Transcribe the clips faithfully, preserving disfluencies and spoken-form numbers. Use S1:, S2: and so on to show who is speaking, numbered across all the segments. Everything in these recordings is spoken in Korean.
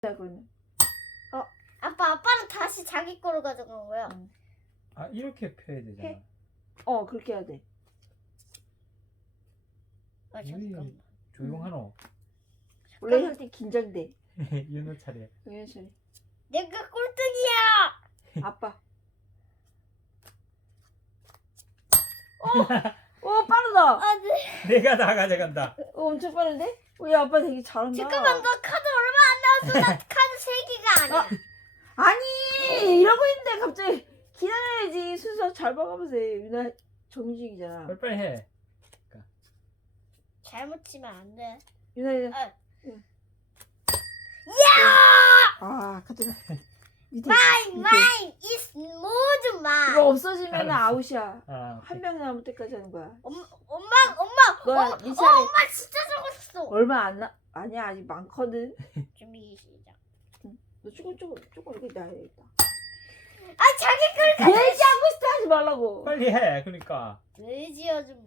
S1: 자 그러면
S2: 아빠 아빠는 다시 자기 거로 가져간 거야.
S1: 응.
S3: 아 이렇게 펴야 되잖아.
S1: 해. 어 그렇게 해야 돼.
S2: 아
S3: 우리
S2: 잠깐.
S3: 조용하노.
S1: 원래 할 때 긴장돼.
S3: 윤호 차례.
S1: 왜 저래?
S2: 내가 꼴등이야.
S1: 아빠. 오, 오 빠르다.
S2: 아 네.
S3: 내가 다 가져간다.
S1: 오, 엄청 빠른데? 우리 아빠 되게 잘한다.
S2: 잠깐만 너 카드 얼마 안 나왔어. 나 카드 세 개가 아니야.
S1: 아. 아니 이러고 있는데 갑자기 기다려야지. 순서 잘 봐가면서 해. 유나 정식이잖아.
S3: 빨리빨리 해.
S2: 잘못 치면 안 돼.
S1: 유나 유나.
S2: 아.
S1: 응.
S2: 야!
S1: 아 가져가. 밑에.
S2: 마인
S1: 밑에.
S2: 마인 is 모두 마인.
S1: 이거 없어지면
S3: 알았어.
S1: 아웃이야.
S3: 아,
S1: 한 명 남을 때까지 하는 거야.
S2: 엄마 엄마 엄마.
S1: 너야,
S2: 어,
S1: 네
S2: 어,
S1: 차례.
S2: 엄마 진짜 적었어.
S1: 얼마 안 나. 아니야 아직 많거든.
S2: 준비 시작.
S1: 너 조금 조금 조금 이렇게 놔야겠다.
S2: 아 자기 걸
S1: 돼지 하고 싶다 하지 말라고.
S3: 빨리 해. 그러니까.
S2: 돼지 아줌마.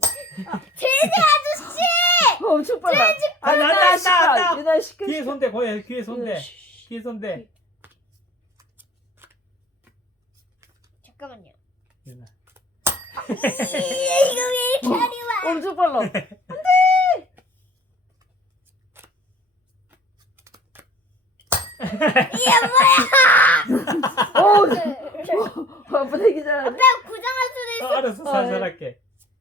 S1: 어, 엄청 빨라.
S3: 아,
S1: 유나
S3: 난다, 난다,
S1: 시끄러.
S3: 난다.
S1: 유나 시끄러.
S3: 귀에 손대 거야. 귀에 손대.
S1: 쉬.
S3: 귀에 손대.
S2: 잠깐만요.
S3: 윤아.
S2: 이거 왜 이렇게 하니 와?
S1: 엄청 빨라.
S2: 이게 뭐야?
S1: 어,
S2: 아빠
S1: 아빠 되게 잘하네.
S2: 고장할 수도 있어.
S3: 아, 알았어.
S1: 어,
S3: 살살
S1: 예.
S3: 할게.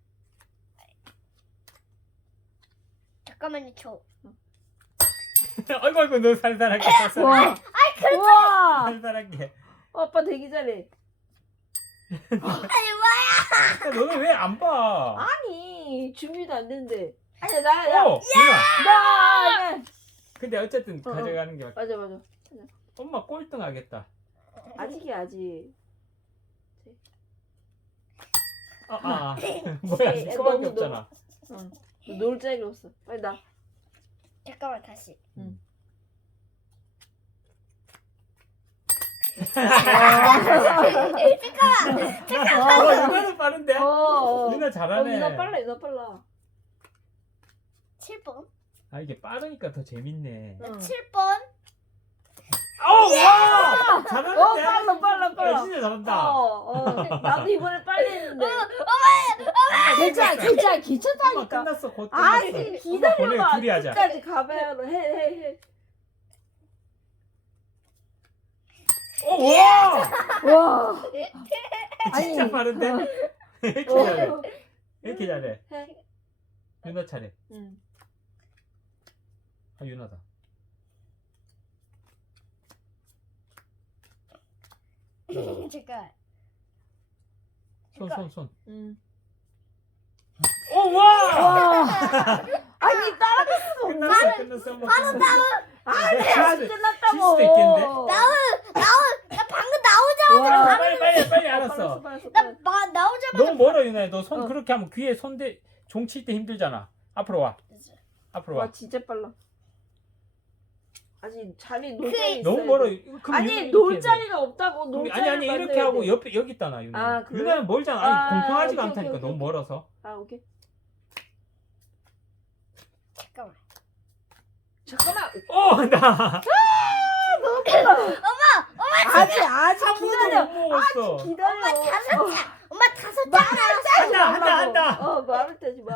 S2: 잠깐만요 저.
S3: 아이고 아이고 너 살살 할게. 살살
S1: 와,
S3: 할게.
S1: 와,
S3: 살살 할게.
S1: 아빠 되게 잘해.
S2: 아니 뭐야?
S3: 야, 너는 왜 안 봐?
S1: 아니 준비도 안 됐는데. 아니야 나, 나,
S3: 어, 윤아.
S1: 나, 나.
S3: 근데 어쨌든
S1: 어, 어.
S3: 가져가는 게 맞.
S1: 맞아 맞아.
S3: 엄마 꼴등 하겠다.
S1: 아직이야 아직.
S3: 아, 아. 뭐야?
S1: 에이,
S3: 네
S1: 너무,
S3: 거밖에 없잖아.
S1: 응. 너 놀 자리 없어. 빨리 나.
S2: 잠깐만 다시.
S1: 응.
S3: 어, 윤아는 빠른데?
S1: 어, 어.
S3: 윤아
S1: 어,
S3: 잘하네.
S1: 유나 빨라, 유나 빨라.
S2: 칠 번.
S3: 아 이게 빠르니까 더 재밌네.
S1: 응.
S2: 칠 번.
S3: 어, 와!
S1: 어,
S3: 잘하는데?
S1: 빨라, 빨라,
S3: 야,
S1: 빨라.
S3: 진짜 잘한다.
S1: 어, 어. 나도 이번에 빨리 했는데. 괜찮아, 괜찮아,
S3: 엄마
S1: 괜찮다니까.
S3: 끝났어. 곧 끝났어.
S1: 아니,
S3: 엄마 보내
S1: 기다려봐.
S3: 둘이 하자.
S1: 끝까지 가봐야 해, 해, 해.
S3: 오, 와!
S1: 와.
S3: 진짜
S1: 아니,
S3: 빠른데?
S1: 어.
S3: 왜 이렇게
S1: 어.
S3: 잘해? 왜 이렇게 잘해?
S1: 해.
S3: 윤아 차례.
S1: 응.
S3: 아, 윤아다.
S2: 잠깐.
S3: 손, 손, 손.
S1: 응.
S3: 오, 와!
S1: 와. 아니, 따라갈 수가 없네.
S3: 끝났어, 끝났어. 엄마 바로 나와!
S1: 아니,
S3: 네,
S1: 안
S3: 질
S1: 끝났다고.
S3: 수도 있겠는데?
S2: 나오 나 방금 나오자.
S1: 와.
S3: 빨리, 빨리, 빨리,
S1: 어,
S3: 알았어.
S1: 빨랐어, 빨랐어,
S2: 나
S1: 빨랐어.
S2: 마, 나오자마자.
S3: 너무 멀어, 윤아야. 너 손
S1: 어.
S3: 그렇게 하면 귀에 손대, 종 칠 때 힘들잖아. 앞으로 와. 앞으로 와.
S1: 와, 진짜 빨라. 아직 자리 놀 자리 있어.
S3: 너무 멀어. 그럼
S1: 아니,
S3: 윤아
S1: 놀
S3: 이렇게
S1: 자리가 없다고.
S3: 해.
S1: 놀
S3: 아니, 아니,
S1: 자리를
S3: 이렇게 하고
S1: 만들어야 돼.
S3: 옆에, 여기 있다, 나, 윤아.
S1: 아, 그래?
S3: 윤아는 멀잖아. 아니,
S1: 아,
S3: 공평하지가
S1: 오케이,
S3: 않다니까,
S1: 오케이,
S3: 너무
S1: 오케이.
S3: 멀어서.
S1: 아, 오케이.
S2: 잠깐만.
S1: 잠깐만.
S3: 어, 나.
S1: 너무 빨라. 아직, 아직
S3: 한 번도
S1: 기다려.
S3: 못 먹었어.
S1: 기다려.
S2: 엄마 다섯
S1: 어.
S2: 장. 엄마 다섯 장.
S3: 한다, 한다, 한다.
S1: 어, 말을 떼지 마.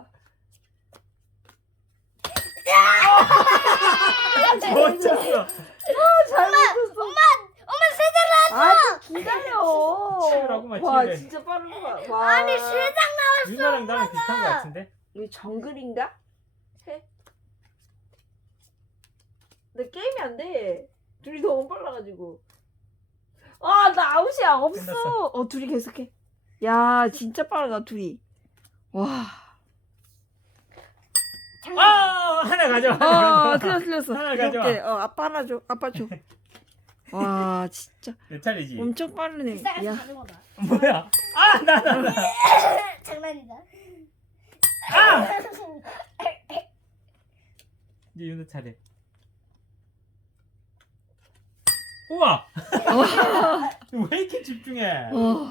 S3: 못 쳤어.
S1: 잘못했어.
S2: 엄마 세 장.
S1: 아직 기다려.
S3: 치우라고만,
S1: 와,
S3: 치우래.
S1: 진짜 빠르구만. 와.
S2: 아니 세 장.
S3: 윤아랑 나랑 비슷한 거 같은데?
S1: 이거 정글인가? 해. 나 게임이 안 돼. 둘이 너무 빨라가지고. 아, 나 아웃이야. 없어.
S3: 끝났어.
S1: 어, 둘이 계속해. 야, 진짜 빠르다, 둘이. 와.
S3: 아, 하나 가져. 하나
S1: 아,
S3: 가져.
S1: 틀렸어, 틀렸어.
S3: 하나
S1: 이렇게.
S3: 가져와.
S1: 어, 아빠 하나 줘. 아빠 줘. 와, 진짜.
S3: 내 차례지.
S1: 엄청 빠르네.
S2: 비싸게
S1: 야.
S2: 가는 거다.
S3: 뭐야? 아, 나, 나, 나.
S2: 장난이다.
S3: 아! 이제 윤아 차례. 우와! 왜 이렇게 집중해?
S1: 어.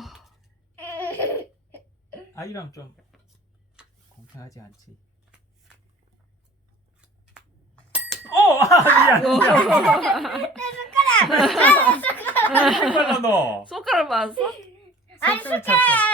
S3: 아이랑 좀 공평하지 않지. 어! 미안 미안.
S2: 내 숟가락.
S3: 헷갈려 너.
S1: 손가락 맞았어?
S2: 아니
S3: 손가락
S2: 숟가락